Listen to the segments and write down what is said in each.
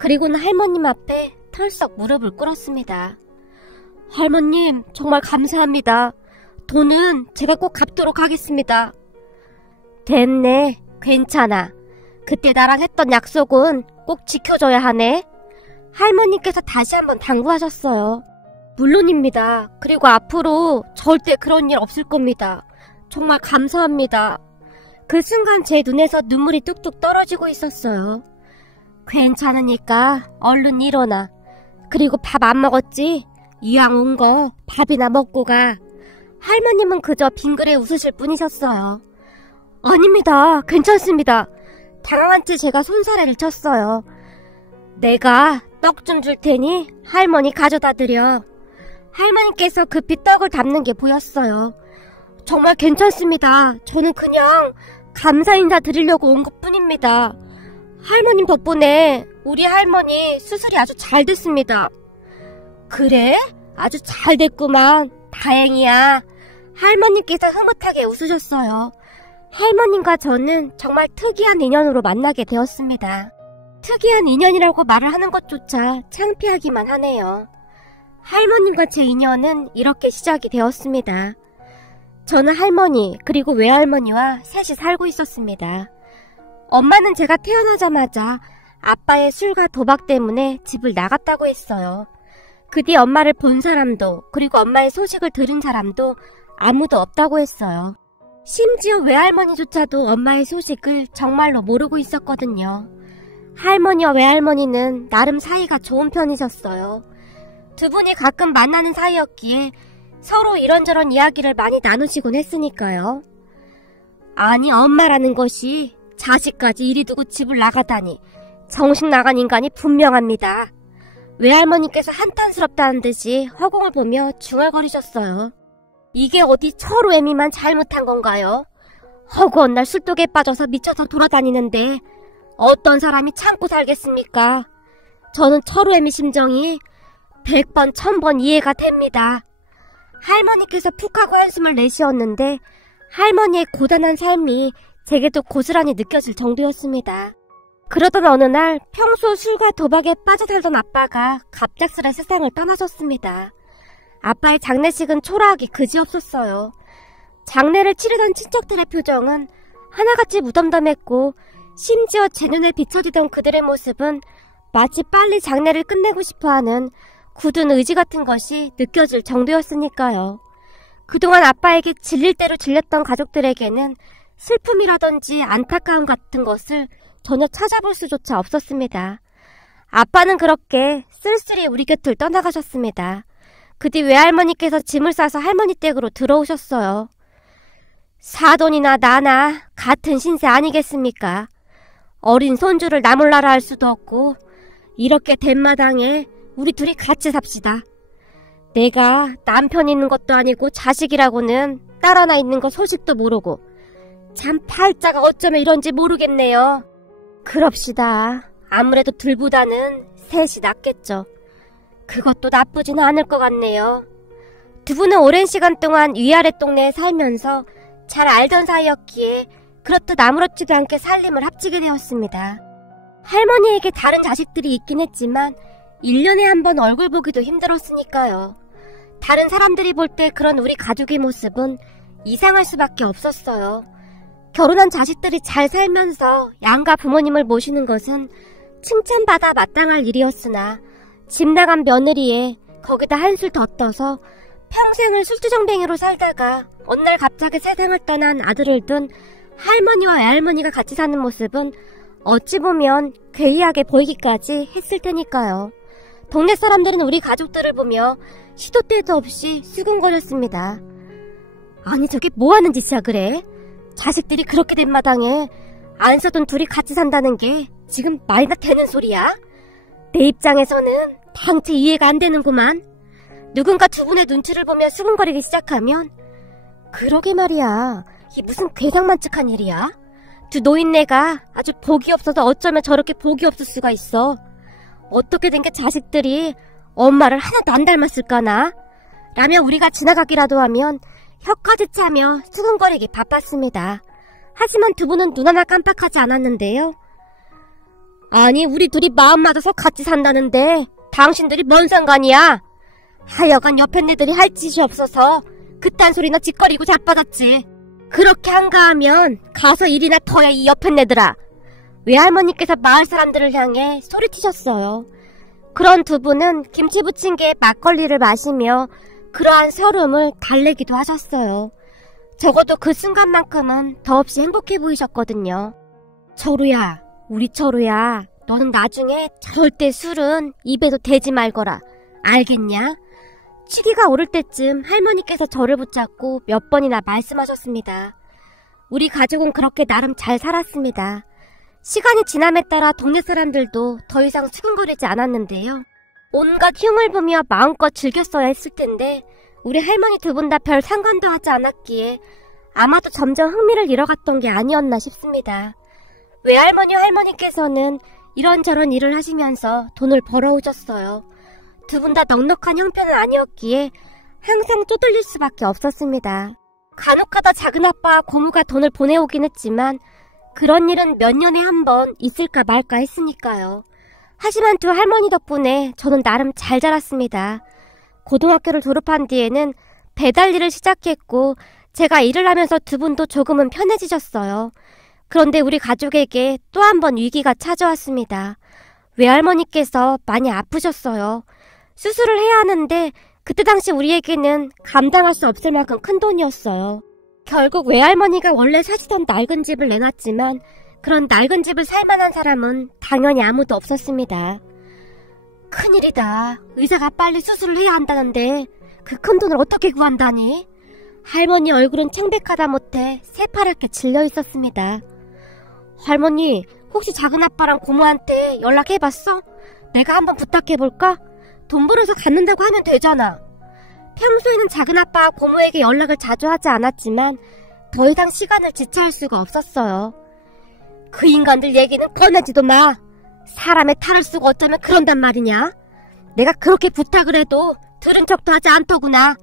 그리고는 할머님 앞에 털썩 무릎을 꿇었습니다. 할머님, 정말 감사합니다. 돈은 제가 꼭 갚도록 하겠습니다. 됐네. 괜찮아. 그때 나랑 했던 약속은 꼭 지켜줘야 하네. 할머님께서 다시 한번 당부하셨어요. 물론입니다. 그리고 앞으로 절대 그런 일 없을 겁니다. 정말 감사합니다. 그 순간 제 눈에서 눈물이 뚝뚝 떨어지고 있었어요. 괜찮으니까 얼른 일어나. 그리고 밥 안 먹었지? 이왕 온 거 밥이나 먹고 가. 할머님은 그저 빙그레 웃으실 뿐이셨어요. 아닙니다. 괜찮습니다. 당황한 채 제가 손사래를 쳤어요. 내가 떡 좀 줄 테니 할머니 가져다 드려. 할머니께서 급히 떡을 담는 게 보였어요. 정말 괜찮습니다. 저는 그냥 감사 인사 드리려고 온 것뿐입니다. 할머님 덕분에 우리 할머니 수술이 아주 잘 됐습니다. 그래? 아주 잘 됐구만. 다행이야. 할머님께서 흐뭇하게 웃으셨어요. 할머님과 저는 정말 특이한 인연으로 만나게 되었습니다. 특이한 인연이라고 말을 하는 것조차 창피하기만 하네요. 할머님과 제 인연은 이렇게 시작이 되었습니다. 저는 할머니 그리고 외할머니와 셋이 살고 있었습니다. 엄마는 제가 태어나자마자 아빠의 술과 도박 때문에 집을 나갔다고 했어요. 그 뒤 엄마를 본 사람도 그리고 엄마의 소식을 들은 사람도 아무도 없다고 했어요. 심지어 외할머니조차도 엄마의 소식을 정말로 모르고 있었거든요. 할머니와 외할머니는 나름 사이가 좋은 편이셨어요. 두 분이 가끔 만나는 사이였기에 서로 이런저런 이야기를 많이 나누시곤 했으니까요. 아니, 엄마라는 것이 자식까지 이리 두고 집을 나가다니 정신 나간 인간이 분명합니다. 외할머니께서 한탄스럽다는 듯이 허공을 보며 중얼거리셨어요. 이게 어디 철우애미만 잘못한 건가요? 허구한 날 술독에 빠져서 미쳐서 돌아다니는데 어떤 사람이 참고 살겠습니까? 저는 철우애미 심정이 100번 1000번 이해가 됩니다. 할머니께서 푹 하고 한숨을 내쉬었는데 할머니의 고단한 삶이 제게도 고스란히 느껴질 정도였습니다. 그러던 어느 날 평소 술과 도박에 빠져 살던 아빠가 갑작스레 세상을 떠나셨습니다. 아빠의 장례식은 초라하기 그지없었어요. 장례를 치르던 친척들의 표정은 하나같이 무덤덤했고 심지어 제 눈에 비춰지던 그들의 모습은 마치 빨리 장례를 끝내고 싶어하는 굳은 의지 같은 것이 느껴질 정도였으니까요. 그동안 아빠에게 질릴 대로 질렸던 가족들에게는 슬픔이라든지 안타까움 같은 것을 전혀 찾아볼 수조차 없었습니다. 아빠는 그렇게 쓸쓸히 우리 곁을 떠나가셨습니다. 그 뒤 외할머니께서 짐을 싸서 할머니 댁으로 들어오셨어요. 사돈이나 나나 같은 신세 아니겠습니까? 어린 손주를 나 몰라라 할 수도 없고 이렇게 된 마당에 우리 둘이 같이 삽시다. 내가 남편 있는 것도 아니고 자식이라고는 딸 하나 있는 거 소식도 모르고 참 팔자가 어쩌면 이런지 모르겠네요. 그럽시다. 아무래도 둘보다는 셋이 낫겠죠. 그것도 나쁘진 않을 것 같네요. 두 분은 오랜 시간 동안 위아래 동네에 살면서 잘 알던 사이였기에 그렇듯 아무렇지도 않게 살림을 합치게 되었습니다. 할머니에게 다른 자식들이 있긴 했지만 1년에 한 번 얼굴 보기도 힘들었으니까요. 다른 사람들이 볼 때 그런 우리 가족의 모습은 이상할 수밖에 없었어요. 결혼한 자식들이 잘 살면서 양가 부모님을 모시는 것은 칭찬받아 마땅할 일이었으나 집 나간 며느리에 거기다 한술 더 떠서 평생을 술주정뱅이로 살다가 어느 날 갑자기 세상을 떠난 아들을 둔 할머니와 외할머니가 같이 사는 모습은 어찌 보면 괴이하게 보이기까지 했을 테니까요. 동네 사람들은 우리 가족들을 보며 시도 때도 없이 수근거렸습니다. 아니, 저게 뭐하는 짓이야 그래? 자식들이 그렇게 된 마당에 안 써둔 둘이 같이 산다는 게 지금 말이나 되는 소리야? 내 입장에서는 당체 이해가 안 되는구만. 누군가 두 분의 눈치를 보며 수근거리기 시작하면 그러게 말이야. 이게 무슨 괴상만측한 일이야? 두 노인네가 아주 복이 없어서 어쩌면 저렇게 복이 없을 수가 있어. 어떻게 된 게 자식들이 엄마를 하나도 안 닮았을까나? 라며 우리가 지나가기라도 하면 혀까지 차며 수근거리기 바빴습니다. 하지만 두 분은 눈 하나 깜빡하지 않았는데요. 아니, 우리 둘이 마음 맞아서 같이 산다는데 당신들이 뭔 상관이야? 하여간 옆에 애들이 할 짓이 없어서 그딴 소리나 짓거리고 자빠졌지. 그렇게 한가하면 가서 일이나 더 해, 이 옆에 애들아. 외할머니께서 마을 사람들을 향해 소리치셨어요. 그런 두 분은 김치 부침개에 막걸리를 마시며 그러한 서름을 달래기도 하셨어요. 적어도 그 순간만큼은 더없이 행복해 보이셨거든요. 철우야, 우리 철우야, 너는 나중에 절대 술은 입에도 대지 말거라. 알겠냐? 취기가 오를 때쯤 할머니께서 저를 붙잡고 몇 번이나 말씀하셨습니다. 우리 가족은 그렇게 나름 잘 살았습니다. 시간이 지남에 따라 동네 사람들도 더 이상 수근거리지 않았는데요. 온갖 흉을 보며 마음껏 즐겼어야 했을 텐데 우리 할머니 두 분 다 별 상관도 하지 않았기에 아마도 점점 흥미를 잃어갔던 게 아니었나 싶습니다. 외할머니 할머니께서는 이런저런 일을 하시면서 돈을 벌어오셨어요. 두 분 다 넉넉한 형편은 아니었기에 항상 쪼들릴 수밖에 없었습니다. 간혹가다 작은아빠와 고모가 돈을 보내오긴 했지만 그런 일은 몇 년에 한 번 있을까 말까 했으니까요. 하지만 두 할머니 덕분에 저는 나름 잘 자랐습니다. 고등학교를 졸업한 뒤에는 배달 일을 시작했고 제가 일을 하면서 두 분도 조금은 편해지셨어요. 그런데 우리 가족에게 또 한 번 위기가 찾아왔습니다. 외할머니께서 많이 아프셨어요. 수술을 해야 하는데 그때 당시 우리에게는 감당할 수 없을 만큼 큰 돈이었어요. 결국 외할머니가 원래 사시던 낡은 집을 내놨지만 그런 낡은 집을 살만한 사람은 당연히 아무도 없었습니다. 큰일이다. 의사가 빨리 수술을 해야 한다는데 그 큰 돈을 어떻게 구한다니? 할머니 얼굴은 창백하다 못해 새파랗게 질려 있었습니다. 할머니, 혹시 작은아빠랑 고모한테 연락해봤어? 내가 한번 부탁해볼까? 돈 벌어서 갖는다고 하면 되잖아. 평소에는 작은아빠와 고모에게 연락을 자주 하지 않았지만 더 이상 시간을 지체할 수가 없었어요. 그 인간들 얘기는 꺼내지도 마. 사람의 탈을 쓰고 어쩌면 그런단 말이냐? 내가 그렇게 부탁을 해도 들은 척도 하지 않더구나.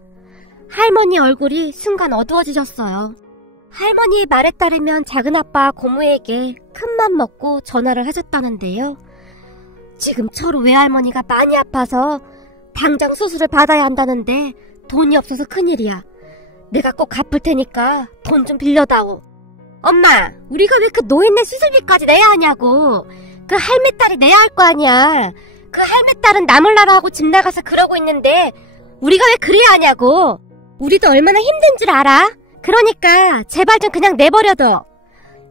할머니 얼굴이 순간 어두워지셨어요. 할머니 말에 따르면 작은아빠 고모에게 큰맘 먹고 전화를 하셨다는데요. 지금 철우 외할머니가 많이 아파서 당장 수술을 받아야 한다는데 돈이 없어서 큰일이야. 내가 꼭 갚을 테니까 돈 좀 빌려다오. 엄마, 우리가 왜 그 노인네 수술비까지 내야 하냐고. 그 할매딸이 내야 할 거 아니야. 그 할매딸은 나몰라라 하고 집 나가서 그러고 있는데 우리가 왜 그래야 하냐고. 우리도 얼마나 힘든 줄 알아? 그러니까 제발 좀 그냥 내버려둬.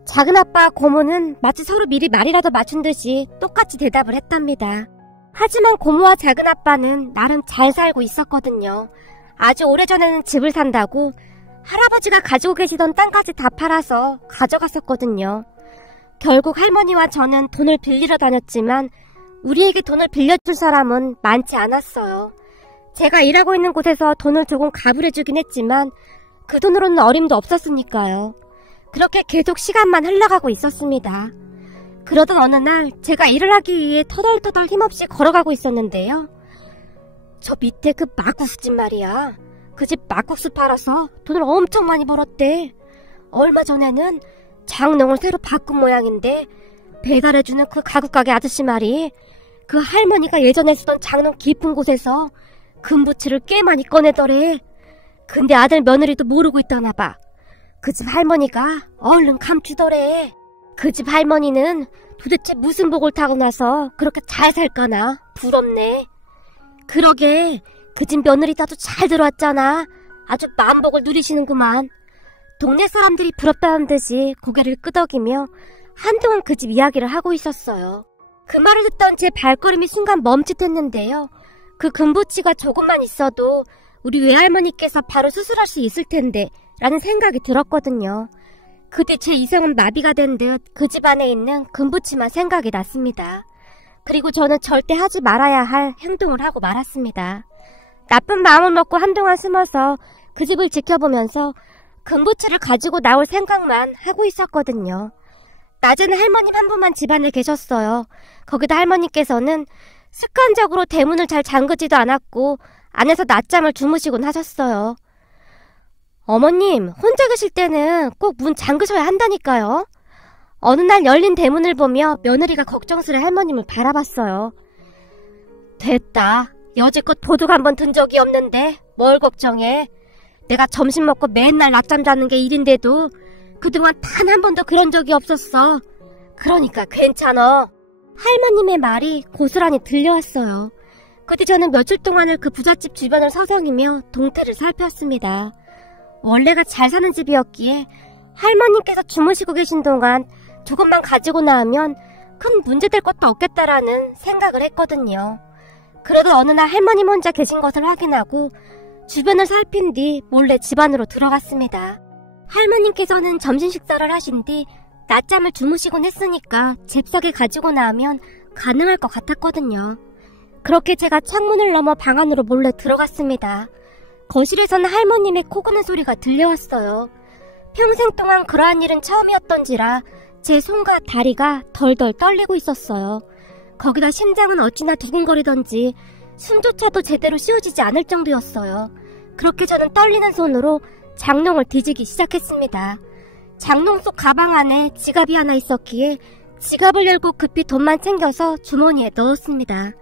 작은아빠 고모는 마치 서로 미리 말이라도 맞춘 듯이 똑같이 대답을 했답니다. 하지만 고모와 작은아빠는 나름 잘 살고 있었거든요. 아주 오래전에는 집을 산다고 할아버지가 가지고 계시던 땅까지 다 팔아서 가져갔었거든요. 결국 할머니와 저는 돈을 빌리러 다녔지만 우리에게 돈을 빌려줄 사람은 많지 않았어요. 제가 일하고 있는 곳에서 돈을 조금 가불해주긴 했지만 그 돈으로는 어림도 없었으니까요. 그렇게 계속 시간만 흘러가고 있었습니다. 그러던 어느 날 제가 일을 하기 위해 터덜터덜 힘없이 걸어가고 있었는데요. 저 밑에 그 막국수집 말이야. 그 집 막국수 팔아서 돈을 엄청 많이 벌었대. 얼마 전에는 장롱을 새로 바꾼 모양인데 배달해주는 그 가구가게 아저씨 말이 그 할머니가 예전에 쓰던 장롱 깊은 곳에서 금부치를 꽤 많이 꺼내더래. 근데 아들 며느리도 모르고 있다나 봐. 그 집 할머니가 얼른 감추더래. 그 집 할머니는 도대체 무슨 복을 타고 나서 그렇게 잘 살까나. 부럽네. 그러게 그 집 며느리다도 잘 들어왔잖아. 아주 만복을 누리시는구만. 동네 사람들이 부럽다는 듯이 고개를 끄덕이며 한동안 그 집 이야기를 하고 있었어요. 그 말을 듣던 제 발걸음이 순간 멈칫했는데요. 그 금부치가 조금만 있어도 우리 외할머니께서 바로 수술할 수 있을 텐데 라는 생각이 들었거든요. 그때 제 이성은 마비가 된 듯 그 집 안에 있는 금부치만 생각이 났습니다. 그리고 저는 절대 하지 말아야 할 행동을 하고 말았습니다. 나쁜 마음을 먹고 한동안 숨어서 그 집을 지켜보면서 금부치를 가지고 나올 생각만 하고 있었거든요. 낮에는 할머님 한 분만 집안에 계셨어요. 거기다 할머니께서는 습관적으로 대문을 잘 잠그지도 않았고 안에서 낮잠을 주무시곤 하셨어요. 어머님, 혼자 계실 때는 꼭 문 잠그셔야 한다니까요. 어느 날 열린 대문을 보며 며느리가 걱정스레 할머님을 바라봤어요. 됐다. 여지껏 도둑 한 번 든 적이 없는데 뭘 걱정해. 내가 점심 먹고 맨날 낮잠 자는 게 일인데도 그동안 단 한 번도 그런 적이 없었어. 그러니까 괜찮아. 할머님의 말이 고스란히 들려왔어요. 그때 저는 며칠 동안을 그 부잣집 주변을 서성이며 동태를 살폈습니다. 원래가 잘 사는 집이었기에 할머님께서 주무시고 계신 동안 조금만 가지고 나오면 큰 문제될 것도 없겠다라는 생각을 했거든요. 그러던 어느 날 할머님 혼자 계신 것을 확인하고 주변을 살핀 뒤 몰래 집 안으로 들어갔습니다. 할머님께서는 점심 식사를 하신 뒤 낮잠을 주무시곤 했으니까 잽싸게 가지고 나오면 가능할 것 같았거든요. 그렇게 제가 창문을 넘어 방 안으로 몰래 들어갔습니다. 거실에서는 할머님의 코 고는 소리가 들려왔어요. 평생 동안 그러한 일은 처음이었던지라 제 손과 다리가 덜덜 떨리고 있었어요. 거기다 심장은 어찌나 두근거리던지 숨조차도 제대로 쉬어지지 않을 정도였어요. 그렇게 저는 떨리는 손으로 장롱을 뒤지기 시작했습니다. 장롱 속 가방 안에 지갑이 하나 있었기에 지갑을 열고 급히 돈만 챙겨서 주머니에 넣었습니다.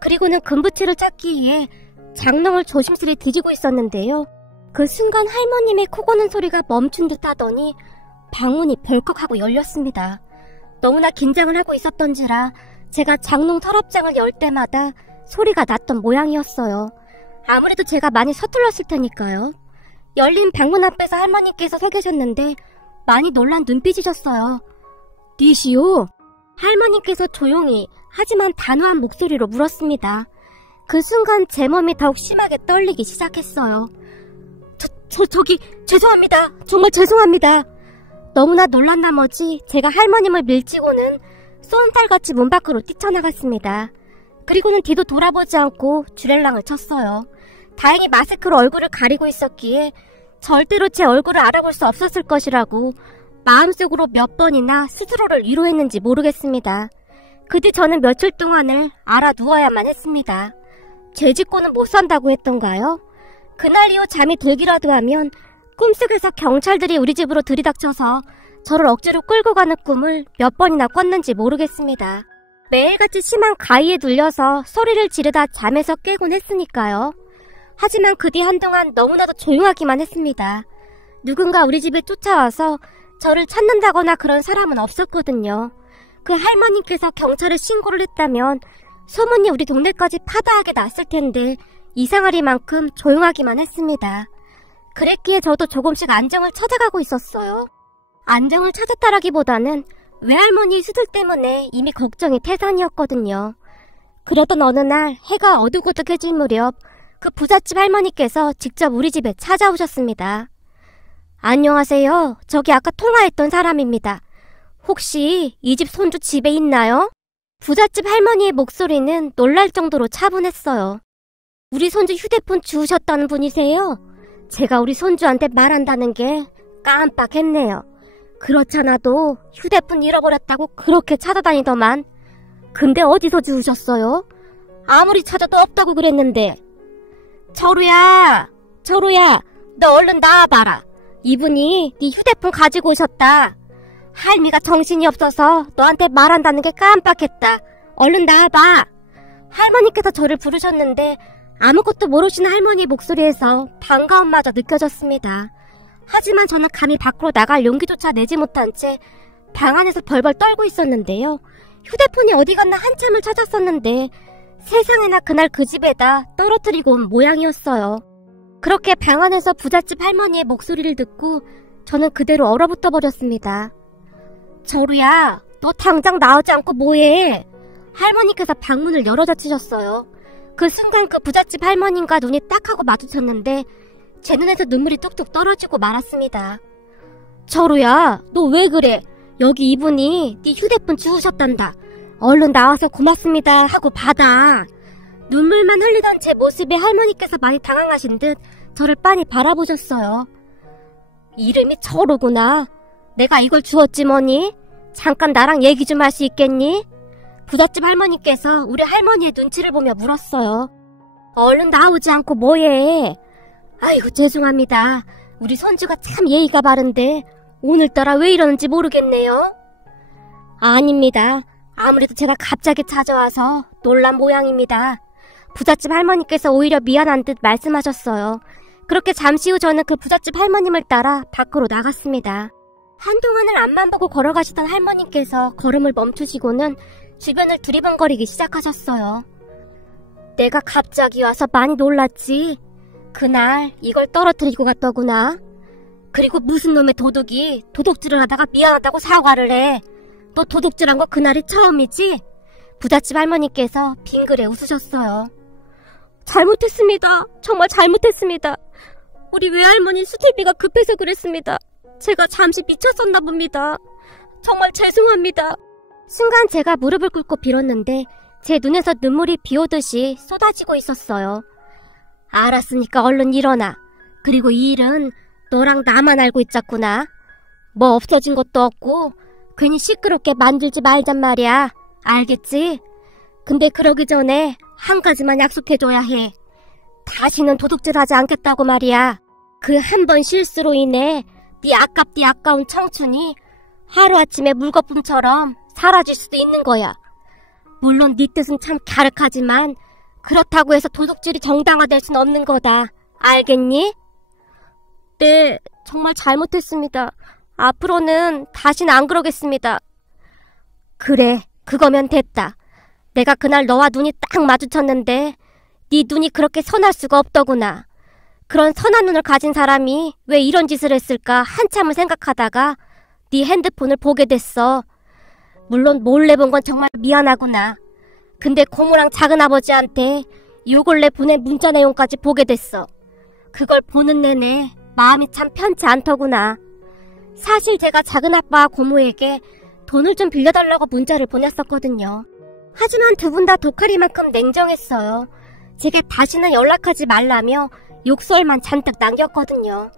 그리고는 금부치를 찾기 위해 장롱을 조심스레 뒤지고 있었는데요. 그 순간 할머님의 코 고는 소리가 멈춘 듯 하더니 방문이 벌컥하고 열렸습니다. 너무나 긴장을 하고 있었던지라 제가 장롱 서랍장을 열 때마다 소리가 났던 모양이었어요. 아무래도 제가 많이 서툴렀을 테니까요. 열린 방문 앞에서 할머니께서 서 계셨는데 많이 놀란 눈빛이셨어요. 니시오? 할머니께서 조용히 하지만 단호한 목소리로 물었습니다. 그 순간 제 몸이 더욱 심하게 떨리기 시작했어요. 저기 죄송합니다. 정말 죄송합니다. 너무나 놀란 나머지 제가 할머님을 밀치고는 쏜살같이 문 밖으로 뛰쳐나갔습니다. 그리고는 뒤도 돌아보지 않고 주렐랑을 쳤어요. 다행히 마스크로 얼굴을 가리고 있었기에 절대로 제 얼굴을 알아볼 수 없었을 것이라고 마음속으로 몇 번이나 스스로를 위로했는지 모르겠습니다. 그 뒤 저는 며칠 동안을 알아 누워야만 했습니다. 죄 짓고는 못 산다고 했던가요? 그날 이후 잠이 들기라도 하면 꿈속에서 경찰들이 우리 집으로 들이닥쳐서 저를 억지로 끌고 가는 꿈을 몇 번이나 꿨는지 모르겠습니다. 매일같이 심한 가위에 눌려서 소리를 지르다 잠에서 깨곤 했으니까요. 하지만 그 뒤 한동안 너무나도 조용하기만 했습니다. 누군가 우리 집에 쫓아와서 저를 찾는다거나 그런 사람은 없었거든요. 그 할머니께서 경찰에 신고를 했다면 소문이 우리 동네까지 파다하게 났을 텐데 이상하리만큼 조용하기만 했습니다. 그랬기에 저도 조금씩 안정을 찾아가고 있었어요. 안정을 찾았다라기보다는 외할머니 수술 때문에 이미 걱정이 태산이었거든요. 그러던 어느 날 해가 어둑어둑해질 무렵 그 부잣집 할머니께서 직접 우리 집에 찾아오셨습니다. 안녕하세요. 저기 아까 통화했던 사람입니다. 혹시 이 집 손주 집에 있나요? 부잣집 할머니의 목소리는 놀랄 정도로 차분했어요. 우리 손주 휴대폰 주우셨다는 분이세요? 제가 우리 손주한테 말한다는 게 깜빡했네요. 그렇잖아도 휴대폰 잃어버렸다고 그렇게 찾아다니더만. 근데 어디서 주우셨어요? 아무리 찾아도 없다고 그랬는데. 철우야, 너 얼른 나와봐라. 이분이 네 휴대폰 가지고 오셨다. 할미가 정신이 없어서 너한테 말한다는 게 깜빡했다. 얼른 나와봐. 할머니께서 저를 부르셨는데 아무것도 모르시는 할머니 목소리에서 반가움마저 느껴졌습니다. 하지만 저는 감히 밖으로 나갈 용기조차 내지 못한 채 방 안에서 벌벌 떨고 있었는데요. 휴대폰이 어디 갔나 한참을 찾았었는데 세상에나 그날 그 집에다 떨어뜨리고 온 모양이었어요. 그렇게 방 안에서 부잣집 할머니의 목소리를 듣고 저는 그대로 얼어붙어 버렸습니다. 철우야, 너 당장 나오지 않고 뭐해? 할머니께서 방문을 열어젖히셨어요. 그 순간 그 부잣집 할머님과 눈이 딱 하고 마주쳤는데 제 눈에서 눈물이 뚝뚝 떨어지고 말았습니다. 철우야, 너 왜 그래? 여기 이분이 네 휴대폰 주우셨단다. 얼른 나와서 고맙습니다 하고 받아. 눈물만 흘리던 제 모습에 할머니께서 많이 당황하신 듯 저를 빤히 바라보셨어요. 이름이 철우구나. 내가 이걸 주었지 뭐니? 잠깐 나랑 얘기 좀 할 수 있겠니? 부잣집 할머니께서 우리 할머니의 눈치를 보며 물었어요. 얼른 나오지 않고 뭐해? 아이고 죄송합니다. 우리 손주가 참 예의가 바른데 오늘따라 왜 이러는지 모르겠네요. 아닙니다. 아무래도 제가 갑자기 찾아와서 놀란 모양입니다. 부잣집 할머니께서 오히려 미안한 듯 말씀하셨어요. 그렇게 잠시 후 저는 그 부잣집 할머님을 따라 밖으로 나갔습니다. 한동안을 앞만 보고 걸어가시던 할머니께서 걸음을 멈추시고는 주변을 두리번거리기 시작하셨어요. 내가 갑자기 와서 많이 놀랐지. 그날 이걸 떨어뜨리고 갔더구나. 그리고 무슨 놈의 도둑이 도둑질을 하다가 미안하다고 사과를 해. 너 도둑질한 거 그날이 처음이지? 부잣집 할머니께서 빙그레 웃으셨어요. 잘못했습니다. 정말 잘못했습니다. 우리 외할머니 수술비가 급해서 그랬습니다. 제가 잠시 미쳤었나 봅니다. 정말 죄송합니다. 순간 제가 무릎을 꿇고 빌었는데 제 눈에서 눈물이 비오듯이 쏟아지고 있었어요. 알았으니까 얼른 일어나. 그리고 이 일은 너랑 나만 알고 있자꾸나. 뭐 없어진 것도 없고 괜히 시끄럽게 만들지 말잔 말이야. 알겠지? 근데 그러기 전에 한 가지만 약속해줘야 해. 다시는 도둑질하지 않겠다고 말이야. 그 한 번 실수로 인해 네 아깝디 아까운 청춘이 하루아침에 물거품처럼 사라질 수도 있는 거야. 물론 네 뜻은 참 갸륵하지만 그렇다고 해서 도둑질이 정당화될 순 없는 거다. 알겠니? 네, 정말 잘못했습니다. 앞으로는 다시는 안 그러겠습니다. 그래, 그거면 됐다. 내가 그날 너와 눈이 딱 마주쳤는데 네 눈이 그렇게 선할 수가 없더구나. 그런 선한 눈을 가진 사람이 왜 이런 짓을 했을까 한참을 생각하다가 네 핸드폰을 보게 됐어. 물론 몰래 본 건 정말 미안하구나. 근데 고모랑 작은아버지한테 요 근래 보낸 문자 내용까지 보게 됐어. 그걸 보는 내내 마음이 참 편치 않더구나. 사실 제가 작은아빠와 고모에게 돈을 좀 빌려달라고 문자를 보냈었거든요. 하지만 두 분 다 독하리만큼 냉정했어요. 제게 다시는 연락하지 말라며 욕설만 잔뜩 남겼거든요.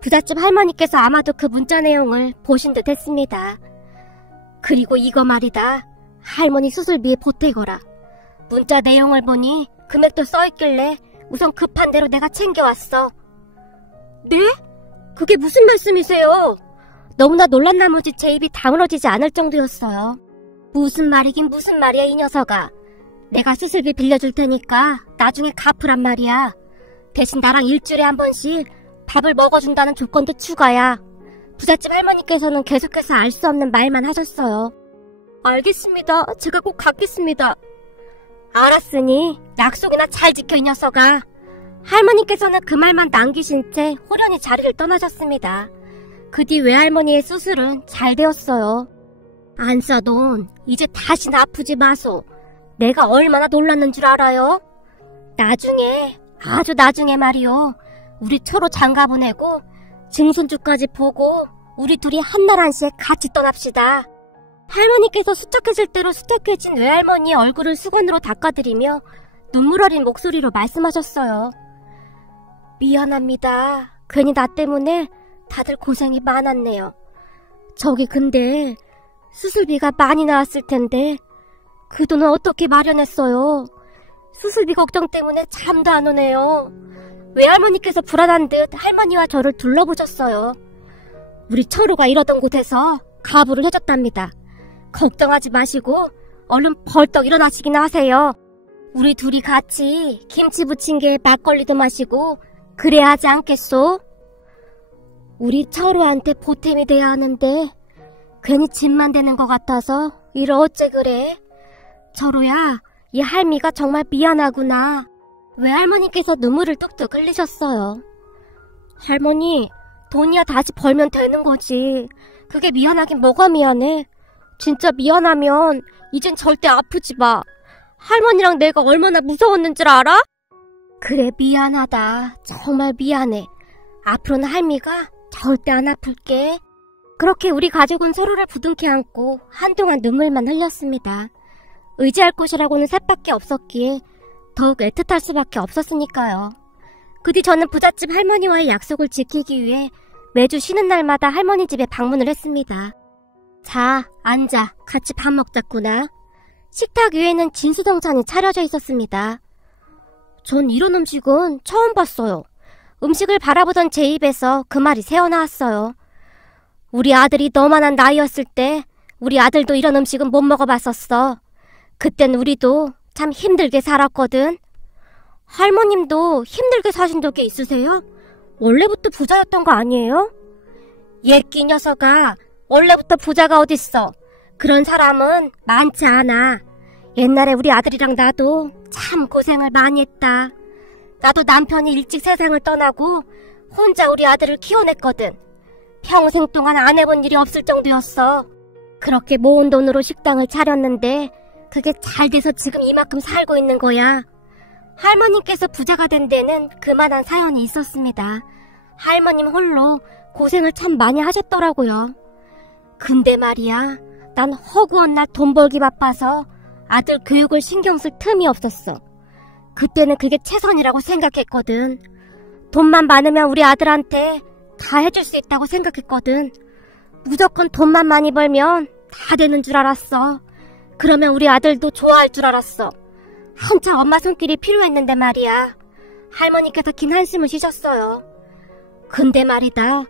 부잣집 할머니께서 아마도 그 문자 내용을 보신 듯 했습니다. 그리고 이거 말이다. 할머니 수술비에 보태거라. 문자 내용을 보니 금액도 써있길래 우선 급한 대로 내가 챙겨왔어. 네? 그게 무슨 말씀이세요? 너무나 놀란 나머지 제 입이 다물어지지 않을 정도였어요. 무슨 말이긴 무슨 말이야 이 녀석아. 내가 수술비 빌려줄 테니까 나중에 갚으란 말이야. 대신 나랑 일주일에 한 번씩 밥을 먹어준다는 조건도 추가야. 부잣집 할머니께서는 계속해서 알 수 없는 말만 하셨어요. 알겠습니다. 제가 꼭 갚겠습니다. 알았으니 약속이나 잘 지켜 이 녀석아. 할머니께서는 그 말만 남기신 채 호련히 자리를 떠나셨습니다. 그 뒤 외할머니의 수술은 잘 되었어요. 안사돈, 이제 다시는 아프지 마소. 내가 얼마나 놀랐는 줄 알아요? 나중에, 아주 나중에 말이요. 우리 초로 장가 보내고 증손주까지 보고 우리 둘이 한날 한시에 같이 떠납시다. 할머니께서 수척해질 대로 수척해진 외할머니의 얼굴을 수건으로 닦아드리며 눈물 어린 목소리로 말씀하셨어요. 미안합니다. 괜히 나 때문에 다들 고생이 많았네요. 저기 근데 수술비가 많이 나왔을 텐데 그 돈은 어떻게 마련했어요? 수술비 걱정 때문에 잠도 안 오네요. 외할머니께서 불안한 듯 할머니와 저를 둘러보셨어요. 우리 철우가 이러던 곳에서 가부를 해줬답니다. 걱정하지 마시고 얼른 벌떡 일어나시기나 하세요. 우리 둘이 같이 김치 부침개에 막걸리도 마시고 그래야 하지 않겠소? 우리 철우한테 보탬이 돼야 하는데 괜히 짐만 되는 것 같아서 이를 어째 그래? 철우야, 이 할미가 정말 미안하구나. 외할머니께서 눈물을 뚝뚝 흘리셨어요. 할머니, 돈이야 다시 벌면 되는 거지. 그게 미안하긴 뭐가 미안해. 진짜 미안하면 이젠 절대 아프지 마. 할머니랑 내가 얼마나 무서웠는 줄 알아? 그래, 미안하다. 정말 미안해. 앞으로는 할미가 절대 안 아플게. 그렇게 우리 가족은 서로를 부둥켜 안고 한동안 눈물만 흘렸습니다. 의지할 곳이라고는 셋밖에 없었기에 더욱 애틋할 수밖에 없었으니까요. 그 뒤 저는 부잣집 할머니와의 약속을 지키기 위해 매주 쉬는 날마다 할머니 집에 방문을 했습니다. 자, 앉아. 같이 밥 먹자꾸나. 식탁 위에는 진수성찬이 차려져 있었습니다. 전 이런 음식은 처음 봤어요. 음식을 바라보던 제 입에서 그 말이 새어나왔어요. 우리 아들이 너만한 나이였을 때 우리 아들도 이런 음식은 못 먹어봤었어. 그땐 우리도 참 힘들게 살았거든. 할머님도 힘들게 사신 적이 있으세요? 원래부터 부자였던 거 아니에요? 예끼 녀석아, 원래부터 부자가 어딨어. 그런 사람은 많지 않아. 옛날에 우리 아들이랑 나도 참 고생을 많이 했다. 나도 남편이 일찍 세상을 떠나고 혼자 우리 아들을 키워냈거든. 평생 동안 안 해본 일이 없을 정도였어. 그렇게 모은 돈으로 식당을 차렸는데 그게 잘 돼서 지금 이만큼 살고 있는 거야. 할머님께서 부자가 된 데는 그만한 사연이 있었습니다. 할머님 홀로 고생을 참 많이 하셨더라고요. 근데 말이야, 난 허구한 날 돈 벌기 바빠서 아들 교육을 신경 쓸 틈이 없었어. 그때는 그게 최선이라고 생각했거든. 돈만 많으면 우리 아들한테 다 해줄 수 있다고 생각했거든. 무조건 돈만 많이 벌면 다 되는 줄 알았어. 그러면 우리 아들도 좋아할 줄 알았어. 한참 엄마 손길이 필요했는데 말이야. 할머니께서 긴 한숨을 쉬셨어요. 근데 말이다,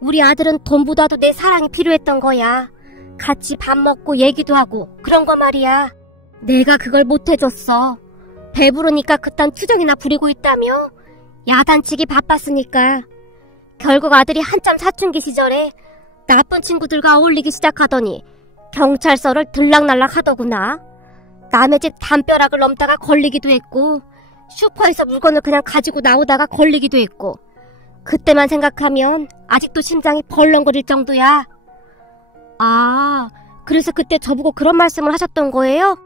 우리 아들은 돈보다도 내 사랑이 필요했던 거야. 같이 밥 먹고 얘기도 하고 그런 거 말이야. 내가 그걸 못 해줬어. 배부르니까 그딴 투정이나 부리고 있다며? 야단치기 바빴으니까. 결국 아들이 한참 사춘기 시절에 나쁜 친구들과 어울리기 시작하더니 경찰서를 들락날락 하더구나. 남의 집 담벼락을 넘다가 걸리기도 했고 슈퍼에서 물건을 그냥 가지고 나오다가 걸리기도 했고. 그때만 생각하면 아직도 심장이 벌렁거릴 정도야. 아, 그래서 그때 저보고 그런 말씀을 하셨던 거예요?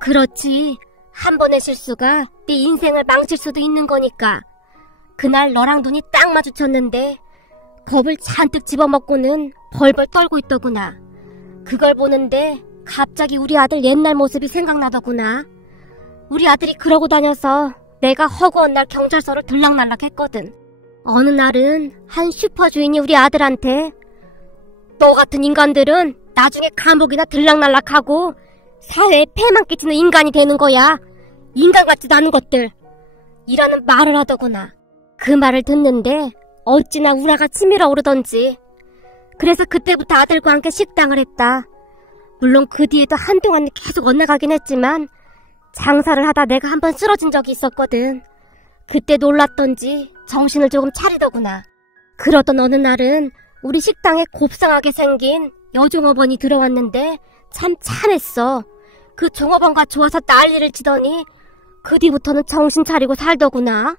그렇지. 한 번의 실수가 네 인생을 망칠 수도 있는 거니까. 그날 너랑 눈이 딱 마주쳤는데 겁을 잔뜩 집어먹고는 벌벌 떨고 있더구나. 그걸 보는데 갑자기 우리 아들 옛날 모습이 생각나더구나. 우리 아들이 그러고 다녀서 내가 허구한 날 경찰서를 들락날락 했거든. 어느 날은 한 슈퍼 주인이 우리 아들한테 너 같은 인간들은 나중에 감옥이나 들락날락하고 사회에 폐만 끼치는 인간이 되는 거야. 인간 같지도 않은 것들. 이라는 말을 하더구나. 그 말을 듣는데 어찌나 우라가 치밀어 오르던지. 그래서 그때부터 아들과 함께 식당을 했다. 물론 그 뒤에도 한동안 계속 엇나가긴 했지만 장사를 하다 내가 한번 쓰러진 적이 있었거든. 그때 놀랐던지 정신을 조금 차리더구나. 그러던 어느 날은 우리 식당에 곱상하게 생긴 여종업원이 들어왔는데 참 참했어. 그 종업원과 좋아서 난리를 치더니 그 뒤부터는 정신 차리고 살더구나.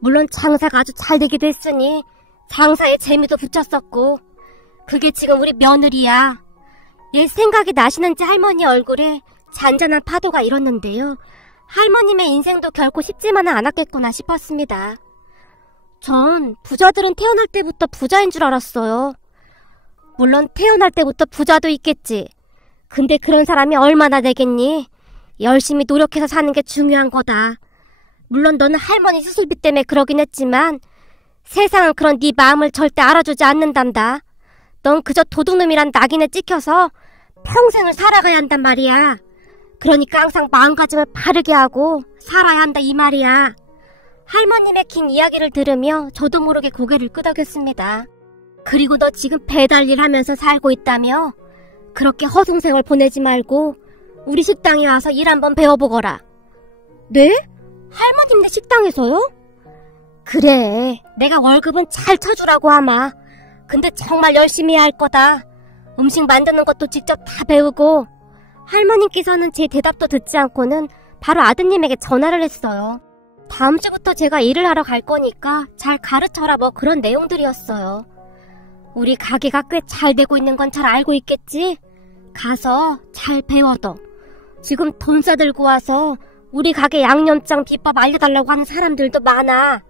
물론 장사가 아주 잘 되기도 했으니 장사에 재미도 붙였었고. 그게 지금 우리 며느리야. 옛 생각이 나시는지 할머니 얼굴에 잔잔한 파도가 일었는데요. 할머님의 인생도 결코 쉽지만은 않았겠구나 싶었습니다. 전 부자들은 태어날 때부터 부자인 줄 알았어요. 물론 태어날 때부터 부자도 있겠지. 근데 그런 사람이 얼마나 되겠니? 열심히 노력해서 사는 게 중요한 거다. 물론 너는 할머니 수술비 때문에 그러긴 했지만 세상은 그런 네 마음을 절대 알아주지 않는단다. 넌 그저 도둑놈이란 낙인에 찍혀서 평생을 살아가야 한단 말이야. 그러니까 항상 마음가짐을 바르게 하고 살아야 한다 이 말이야. 할머님의 긴 이야기를 들으며 저도 모르게 고개를 끄덕였습니다. 그리고 너 지금 배달일 하면서 살고 있다며? 그렇게 허송생을 보내지 말고 우리 식당에 와서 일 한번 배워보거라. 네? 할머님네 식당에서요? 그래, 내가 월급은 잘 쳐주라고 하마. 근데 정말 열심히 해야 할 거다. 음식 만드는 것도 직접 다 배우고. 할머님께서는 제 대답도 듣지 않고는 바로 아드님에게 전화를 했어요. 다음 주부터 제가 일을 하러 갈 거니까 잘 가르쳐라 뭐 그런 내용들이었어요. 우리 가게가 꽤 잘 되고 있는 건 잘 알고 있겠지? 가서 잘 배워둬. 지금 돈 싸들고 와서 우리 가게 양념장 비법 알려달라고 하는 사람들도 많아.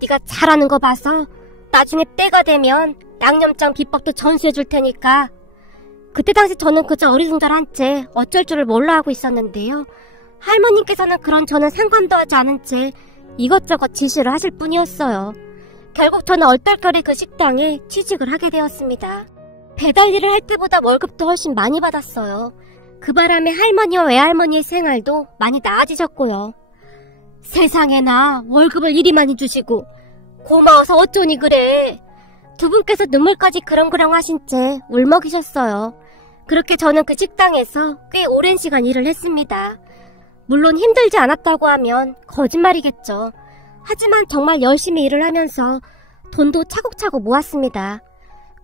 네가 잘하는 거 봐서 나중에 때가 되면 양념장 비법도 전수해 줄 테니까. 그때 당시 저는 그저 어리둥절한 채 어쩔 줄을 몰라 하고 있었는데요. 할머님께서는 그런 저는 상관도 하지 않은 채 이것저것 지시를 하실 뿐이었어요. 결국 저는 얼떨결에 그 식당에 취직을 하게 되었습니다. 배달 일을 할 때보다 월급도 훨씬 많이 받았어요. 그 바람에 할머니와 외할머니의 생활도 많이 나아지셨고요. 세상에나 월급을 이리 많이 주시고 고마워서 어쩌니 그래. 두 분께서 눈물까지 그렁그렁 하신 채 울먹이셨어요. 그렇게 저는 그 식당에서 꽤 오랜 시간 일을 했습니다. 물론 힘들지 않았다고 하면 거짓말이겠죠. 하지만 정말 열심히 일을 하면서 돈도 차곡차곡 모았습니다.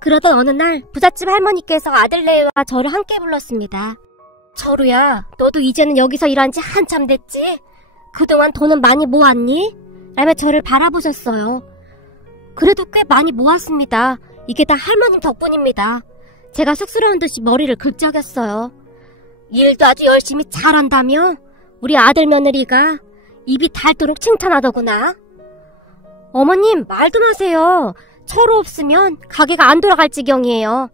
그러던 어느 날 부잣집 할머니께서 아들네와 저를 함께 불렀습니다. 철우야, 너도 이제는 여기서 일한 지 한참 됐지? 그동안 돈은 많이 모았니? 라며 저를 바라보셨어요. 그래도 꽤 많이 모았습니다. 이게 다 할머님 덕분입니다. 제가 쑥스러운 듯이 머리를 긁적였어요. 일도 아주 열심히 잘한다며? 우리 아들 며느리가 입이 닳도록 칭찬하더구나. 어머님, 말도 마세요. 철우 없으면 가게가 안 돌아갈 지경이에요.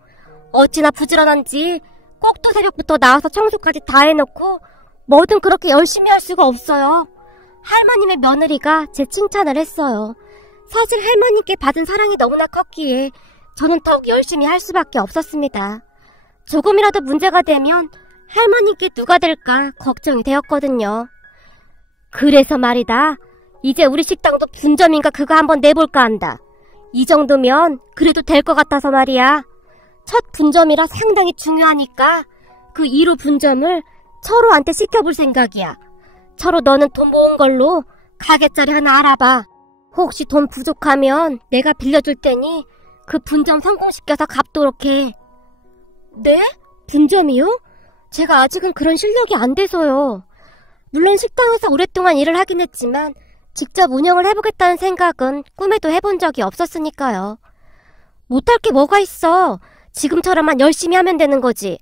어찌나 부지런한지 꼭두 새벽부터 나와서 청소까지 다 해놓고 뭐든 그렇게 열심히 할 수가 없어요. 할머님의 며느리가 제 칭찬을 했어요. 사실 할머님께 받은 사랑이 너무나 컸기에 저는 더욱 열심히 할 수밖에 없었습니다. 조금이라도 문제가 되면 할머님께 누가 될까 걱정이 되었거든요. 그래서 말이다. 이제 우리 식당도 분점인가 그거 한번 내볼까 한다. 이 정도면 그래도 될 것 같아서 말이야. 첫 분점이라 상당히 중요하니까 그 1호 분점을 철우한테 시켜볼 생각이야. 철우, 너는 돈 모은 걸로 가게자리 하나 알아봐. 혹시 돈 부족하면 내가 빌려줄 테니 그 분점 성공시켜서 갚도록 해. 네? 분점이요? 제가 아직은 그런 실력이 안 돼서요. 물론 식당에서 오랫동안 일을 하긴 했지만 직접 운영을 해보겠다는 생각은 꿈에도 해본 적이 없었으니까요. 못할 게 뭐가 있어. 지금처럼만 열심히 하면 되는 거지.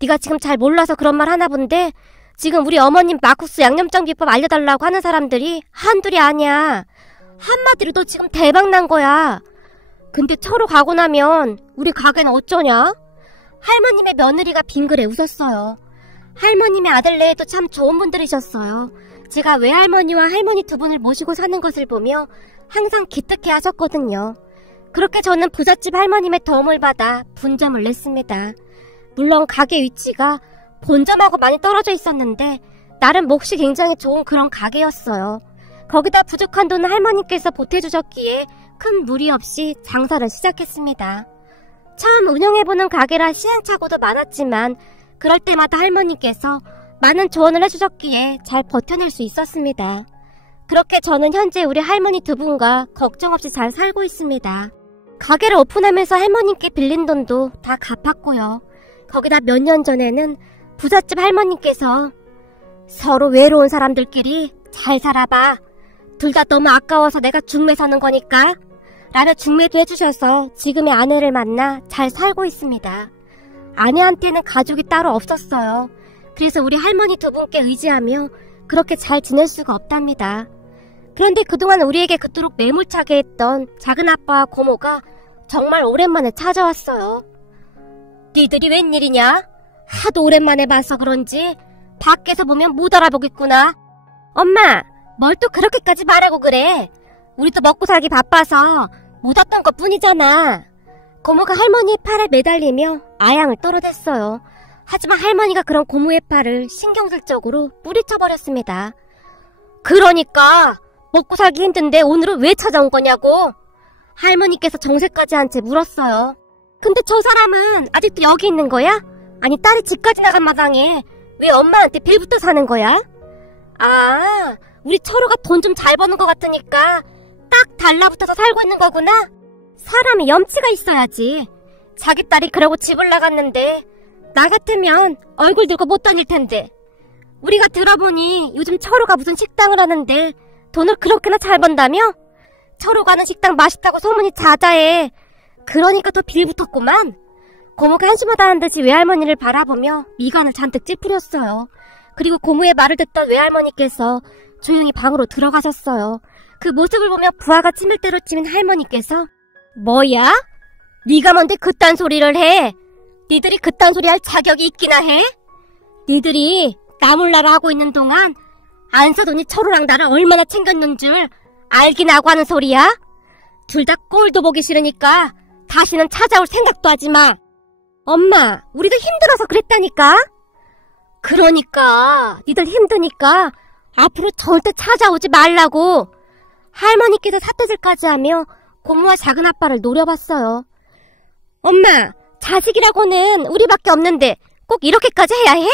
네가 지금 잘 몰라서 그런 말 하나 본데 지금 우리 어머님 막국수 양념장 비법 알려달라고 하는 사람들이 한둘이 아니야. 한마디로 너 지금 대박 난 거야. 근데 철우 가고 나면 우리 가게는 어쩌냐? 할머님의 며느리가 빙그레 웃었어요. 할머님의 아들네도 참 좋은 분들이셨어요. 제가 외할머니와 할머니 두 분을 모시고 사는 것을 보며 항상 기특해 하셨거든요. 그렇게 저는 부잣집 할머님의 도움을 받아 분점을 냈습니다. 물론 가게 위치가 본점하고 많이 떨어져 있었는데 나름 몫이 굉장히 좋은 그런 가게였어요. 거기다 부족한 돈을 할머니께서 보태주셨기에 큰 무리 없이 장사를 시작했습니다. 처음 운영해보는 가게라 시행착오도 많았지만 그럴 때마다 할머니께서 많은 조언을 해주셨기에 잘 버텨낼 수 있었습니다. 그렇게 저는 현재 우리 할머니 두 분과 걱정 없이 잘 살고 있습니다. 가게를 오픈하면서 할머님께 빌린 돈도 다 갚았고요. 거기다 몇 년 전에는 부잣집 할머니께서 서로 외로운 사람들끼리 잘 살아봐. 둘 다 너무 아까워서 내가 중매 서는 거니까 라며 중매도 해주셔서 지금의 아내를 만나 잘 살고 있습니다. 아내한테는 가족이 따로 없었어요. 그래서 우리 할머니 두 분께 의지하며 그렇게 잘 지낼 수가 없답니다. 그런데 그동안 우리에게 그토록 매몰차게 했던 작은아빠와 고모가 정말 오랜만에 찾아왔어요. 니들이 웬일이냐? 하도 오랜만에 봐서 그런지 밖에서 보면 못 알아보겠구나. 엄마, 뭘 또 그렇게까지 말하고 그래. 우리도 먹고 살기 바빠서 못 왔던 것 뿐이잖아. 고모가 할머니의 팔에 매달리며 아양을 떨어댔어요. 하지만 할머니가 그런 고모의 팔을 신경질적으로 뿌리쳐버렸습니다. 그러니까 먹고 살기 힘든데 오늘은 왜 찾아온 거냐고. 할머니께서 정색까지 한 채 물었어요. 근데 저 사람은 아직도 여기 있는 거야? 아니, 딸이 집까지 나간 마당에 왜 엄마한테 빌부터 사는 거야? 아, 우리 철우가 돈 좀 잘 버는 것 같으니까 딱 달라붙어서 살고 있는 거구나. 사람이 염치가 있어야지. 자기 딸이 그러고 집을 나갔는데 나 같으면 얼굴 들고 못 다닐 텐데. 우리가 들어보니 요즘 철우가 무슨 식당을 하는데 돈을 그렇게나 잘 번다며? 철우가 하는 식당 맛있다고 소문이 자자해. 그러니까 더 빌붙었구만. 고모가 한심하다 한 듯이 외할머니를 바라보며 미간을 잔뜩 찌푸렸어요. 그리고 고모의 말을 듣던 외할머니께서 조용히 방으로 들어가셨어요. 그 모습을 보며 부하가 찜을 대로 찌민 할머니께서 뭐야? 네가 뭔데 그딴 소리를 해? 니들이 그딴 소리 할 자격이 있기나 해? 니들이 나 몰라라 하고 있는 동안 안서돈이 철우랑 나를 얼마나 챙겼는 줄 알긴 하고 하는 소리야? 둘 다 꼴도 보기 싫으니까 다시는 찾아올 생각도 하지 마. 엄마, 우리도 힘들어서 그랬다니까? 그러니까 니들 힘드니까 앞으로 절대 찾아오지 말라고. 할머니께서 삿대질까지 하며 고모와 작은아빠를 노려봤어요. 엄마, 자식이라고는 우리밖에 없는데 꼭 이렇게까지 해야 해?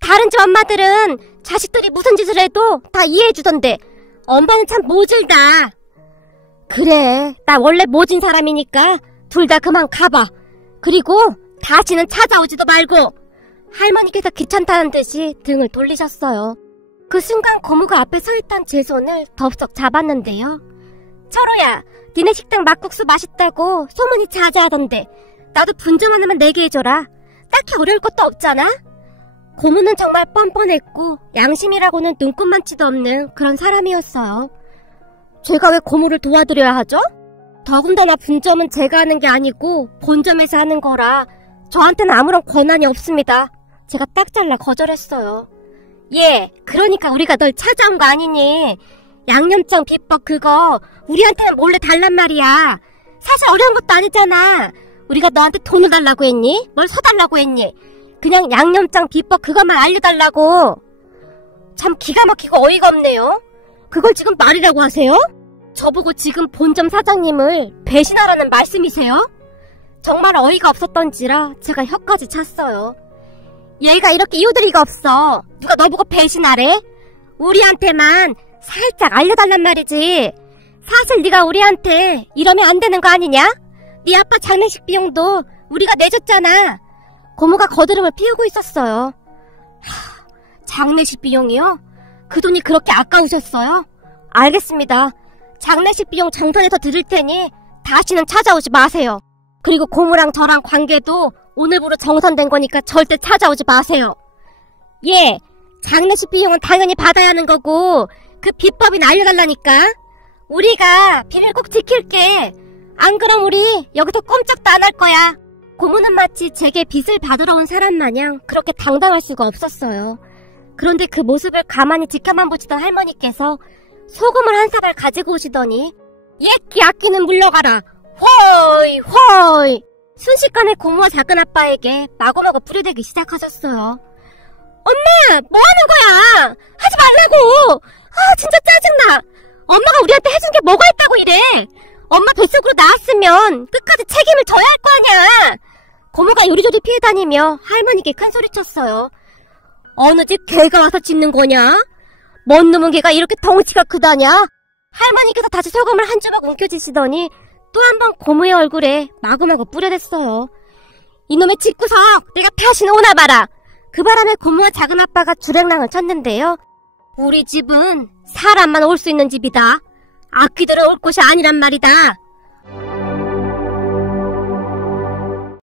다른 집 엄마들은 자식들이 무슨 짓을 해도 다 이해해주던데 엄마는 참 모질다. 그래, 나 원래 모진 사람이니까 둘 다 그만 가봐. 그리고 다시는 찾아오지도 말고. 할머니께서 귀찮다는 듯이 등을 돌리셨어요. 그 순간 고모가 앞에 서 있던 제 손을 덥석 잡았는데요. 철호야, 니네 식당 막국수 맛있다고 소문이 자자하던데 나도 분점 하나만 내게 해줘라. 딱히 어려울 것도 없잖아. 고모는 정말 뻔뻔했고 양심이라고는 눈꼽만치도 없는 그런 사람이었어요. 제가 왜 고모를 도와드려야 하죠? 더군다나 분점은 제가 하는 게 아니고 본점에서 하는 거라 저한테는 아무런 권한이 없습니다. 제가 딱 잘라 거절했어요. 예, 그러니까 우리가 널 찾아온 거 아니니. 양념장 비법 그거 우리한테는 몰래 달란 말이야. 사실 어려운 것도 아니잖아. 우리가 너한테 돈을 달라고 했니? 뭘 사달라고 했니? 그냥 양념장 비법 그것만 알려달라고. 참 기가 막히고 어이가 없네요. 그걸 지금 말이라고 하세요? 저보고 지금 본점 사장님을 배신하라는 말씀이세요? 정말 어이가 없었던지라 제가 혀까지 찼어요. 얘가 이렇게 이유들 리가 없어. 누가 너 보고 배신하래? 우리한테만 살짝 알려달란 말이지. 사실 네가 우리한테 이러면 안 되는 거 아니냐? 네 아빠 장례식 비용도 우리가 내줬잖아. 고모가 거드름을 피우고 있었어요. 장례식 비용이요? 그 돈이 그렇게 아까우셨어요? 알겠습니다. 장례식 비용 정산해서 드릴 테니 다시는 찾아오지 마세요. 그리고 고모랑 저랑 관계도 오늘부로 정산된 거니까 절대 찾아오지 마세요. 예, 장례식 비용은 당연히 받아야 하는 거고 그 비법이나 알려달라니까. 우리가 비밀 꼭 지킬게. 안 그럼 우리 여기서 꼼짝도 안 할 거야. 고모는 마치 제게 빚을 받으러 온 사람 마냥 그렇게 당당할 수가 없었어요. 그런데 그 모습을 가만히 지켜만 보시던 할머니께서 소금을 한 사발 가지고 오시더니 예끼 악기는 물러가라. 호이 호이. 순식간에 고모와 작은아빠에게 마구마구 뿌려대기 시작하셨어요. 엄마, 뭐 하는 거야? 하지 말라고. 아, 진짜 짜증나. 엄마가 우리한테 해준 게 뭐가 있다고 이래. 엄마 뱃속으로 나왔으면 끝까지 책임을 져야 할 거 아니야. 고모가 요리조리 피해 다니며 할머니께 큰 소리쳤어요. 어느 집 개가 와서 짖는 거냐? 뭔 놈은 개가 이렇게 덩치가 크다냐? 할머니께서 다시 소금을 한 주먹 움켜쥐시더니 또 한 번 고모의 얼굴에 마구마구 뿌려댔어요. 이놈의 집구석, 내가 다시 오나 봐라. 그 바람에 고모와 작은아빠가 주랭랑을 쳤는데요. 우리 집은 사람만 올 수 있는 집이다. 악귀들은 올 곳이 아니란 말이다.